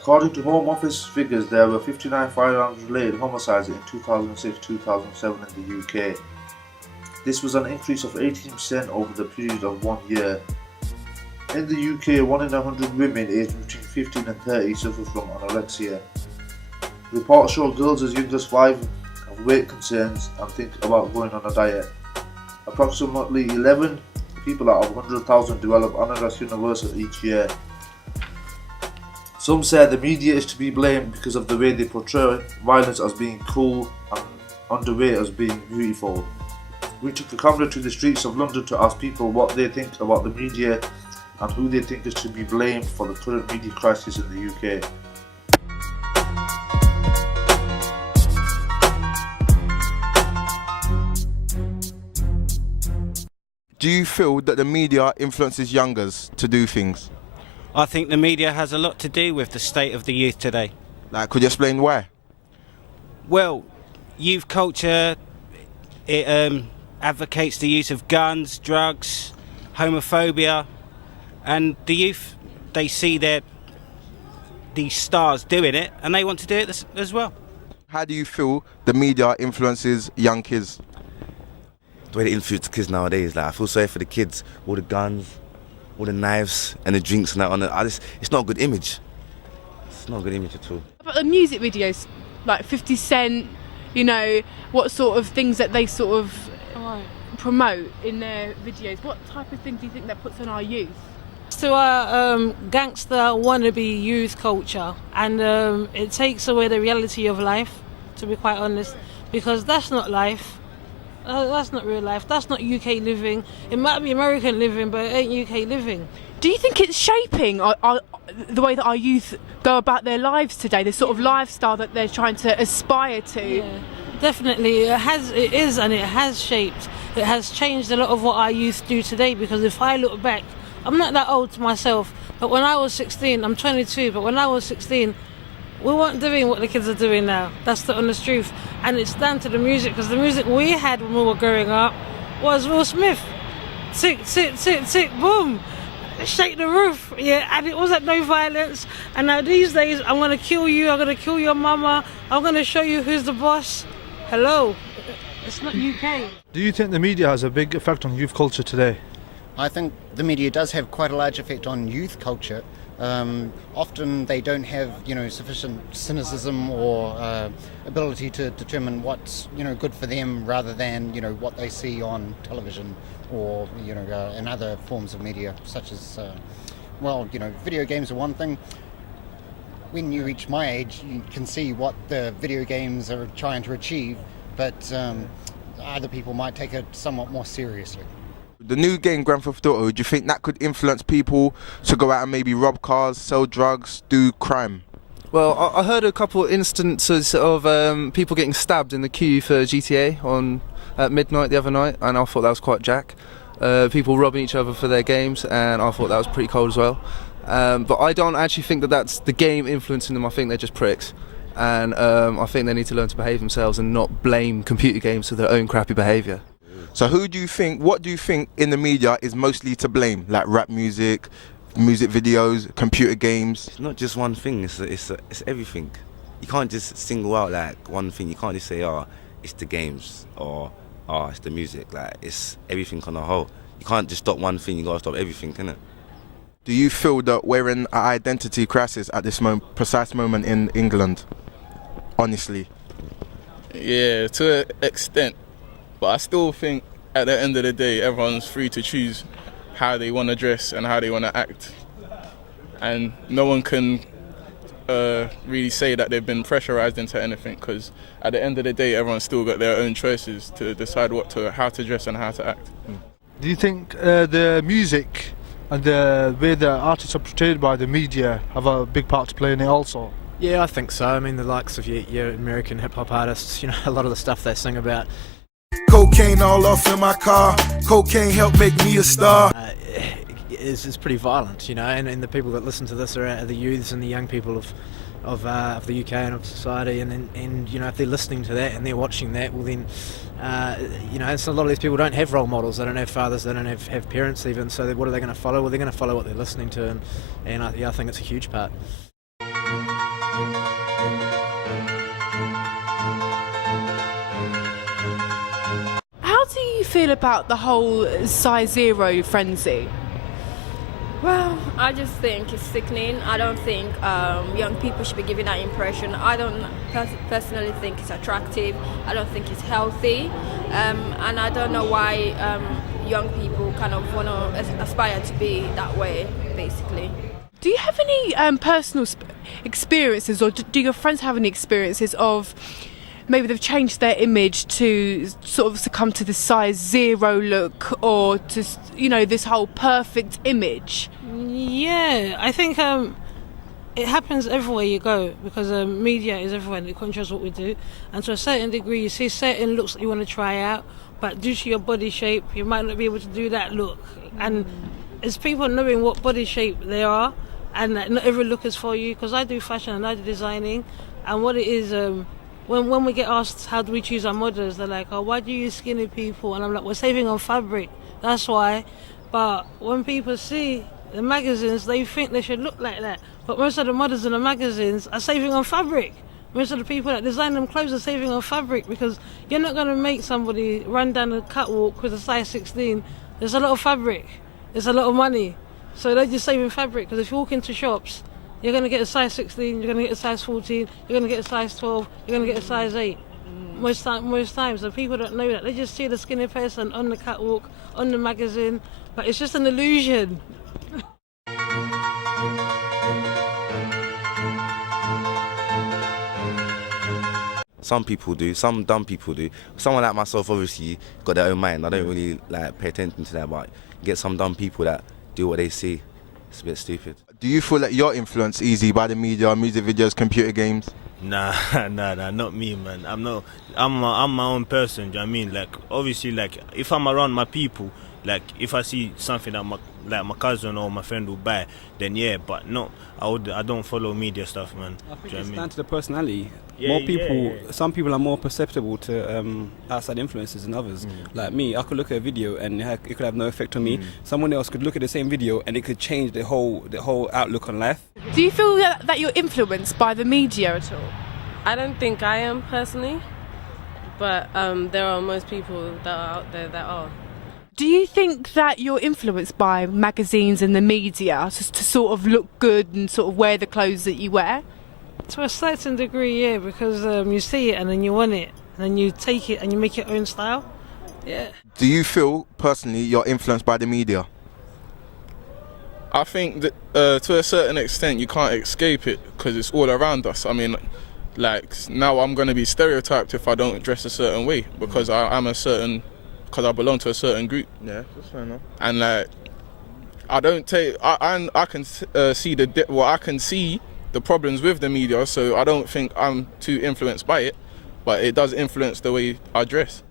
According to Home Office figures, there were 59 firearms-related homicides in 2006-2007 in the UK. This was an increase of 18% over the period of 1 year. In the UK, 1 in 100 women aged between 15 and 30 suffer from anorexia. Reports show girls as young as 5 have weight concerns and think about going on a diet. Approximately 11 people out of 100,000 develop anorexia nervosa each year. Some say the media is to be blamed because of the way they portray violence as being cool and underweight as being beautiful. We took the camera to the streets of London to ask people what they think about the media and who they think is to be blamed for the current media crisis in the UK. Do you feel that the media influences youngers to do things? I think the media has a lot to do with the state of the youth today. Like, could you explain why? Well, youth culture, it advocates the use of guns, drugs, homophobia, and the youth, they see these stars doing it and they want to do it as well. How do you feel the media influences young kids? The way they influence kids nowadays, like I feel sorry for the kids, all the guns, all the knives and the drinks and that on it. It's not a good image. It's not a good image at all. About the music videos, like 50 Cent, you know, what sort of things that they sort of promote in their videos. What type of thing do you think that puts on our youth? To our gangster wannabe youth culture, and it takes away the reality of life, to be quite honest, because that's not life. That's not real life. That's not UK living. It might be American living, but it ain't UK living. Do you think it's shaping the way that our youth go about their lives today, the sort of lifestyle that they're trying to aspire to? Yeah, definitely. It is, and it has shaped. It has changed a lot of what our youth do today, because if I look back, I'm not that old myself, but when I was 16, I'm 22, but when I was 16, we weren't doing what the kids are doing now. That's the honest truth. And it's down to the music, because the music we had when we were growing up was Will Smith. Tick, tick, tick, tick, boom. Shake the roof. Yeah, and it wasn't no violence. And now these days, I'm going to kill you, I'm going to kill your mama, I'm going to show you who's the boss. Hello. It's not UK. Do you think the media has a big effect on youth culture today? I think the media does have quite a large effect on youth culture. Often they don't have, sufficient cynicism or ability to determine what's, good for them, rather than, what they see on television or, in other forms of media, such as, video games are one thing. When you reach my age, you can see what the video games are trying to achieve, but other people might take it somewhat more seriously. The new game, Grand Theft Auto, do you think that could influence people to go out and maybe rob cars, sell drugs, do crime? Well, I heard a couple of instances of people getting stabbed in the queue for GTA at midnight the other night, and I thought that was quite jack. People robbing each other for their games, and I thought that was pretty cold as well. But I don't actually think that that's the game influencing them. I think they're just pricks. And I think they need to learn to behave themselves and not blame computer games for their own crappy behaviour. So what do you think in the media is mostly to blame? Like rap music, music videos, computer games? It's not just one thing, it's everything. You can't just single out like one thing. You can't just say, it's the games, or it's the music. Like, it's everything on the whole. You can't just stop one thing, you gotta stop everything, innit? Do you feel that we're in an identity crisis at this precise moment in England? Honestly. Yeah, to an extent. But I still think at the end of the day, everyone's free to choose how they want to dress and how they want to act. And no one can really say that they've been pressurized into anything, because at the end of the day, everyone's still got their own choices to decide how to dress and how to act. Do you think the music and the way the artists are portrayed by the media have a big part to play in it also? Yeah, I think so. I mean, the likes of your American hip-hop artists, a lot of the stuff they sing about. Cocaine all off in my car. Cocaine helped make me a star. It's pretty violent, and the people that listen to this are the youths and the young people of the UK and of society, and if they're listening to that and they're watching that, well then, so a lot of these people don't have role models. They don't have fathers. They don't have parents even. So what are they going to follow? Well, they're going to follow what they're listening to, and I think it's a huge part. do you feel about the whole size zero frenzy? Well, I just think it's sickening. I don't think young people should be given that impression. I don't personally think it's attractive. I don't think it's healthy. And I don't know why young people kind of want to aspire to be that way, basically. Do you have any personal experiences, or do your friends have any experiences of maybe they've changed their image to sort of succumb to the size zero look, or to, you know, this whole perfect image? Yeah, I think it happens everywhere you go, because media is everywhere and it controls what we do. And to a certain degree, you see certain looks that you want to try out, but due to your body shape, you might not be able to do that look. And it's people knowing what body shape they are, and that not every look is for you. Because I do fashion and I do designing, and what it is, when we get asked how do we choose our models, they're like, oh, why do you use skinny people? And I'm like, we're saving on fabric, that's why. But when people see the magazines, they think they should look like that. But most of the models in the magazines are saving on fabric. Most of the people that design them clothes are saving on fabric, because you're not going to make somebody run down the catwalk with a size 16. There's a lot of fabric. There's a lot of money. So they're just saving fabric, because if you walk into shops, you're going to get a size 16, you're going to get a size 14, you're going to get a size 12, you're going to get a size 8. Most times, the people don't know that. They just see the skinny person on the catwalk, on the magazine, but it's just an illusion. Some people do, some dumb people do. Someone like myself, obviously, got their own mind. I don't really pay attention to that, but you get some dumb people that do what they see. It's a bit stupid. Do you feel that you're influenced easy by the media, music videos, computer games? Nah, not me, man. I'm my own person. Do you know what I mean? Like, obviously, like if I'm around my people, like if I see something that my cousin or my friend will buy, then yeah. But no, I don't follow media stuff, man. I think it's down to the personality. Some people are more perceptible to outside influences than others. Like me, I could look at a video and it could have no effect on me. Someone else could look at the same video and it could change the whole outlook on life. Do you feel that you're influenced by the media at all? I don't think I am personally, but there are most people that are out there that are. Do you think that you're influenced by magazines and the media to sort of look good and sort of wear the clothes that you wear? To a certain degree, yeah, because you see it and then you want it, and then you take it and you make your own style. Yeah. Do you feel personally you're influenced by the media? I think that to a certain extent you can't escape it, because it's all around us. I mean, like now I'm going to be stereotyped if I don't dress a certain way, because because I belong to a certain group. Yeah, that's fair enough. And like, I can see I can see the problems with the media, so I don't think I'm too influenced by it, but it does influence the way I dress.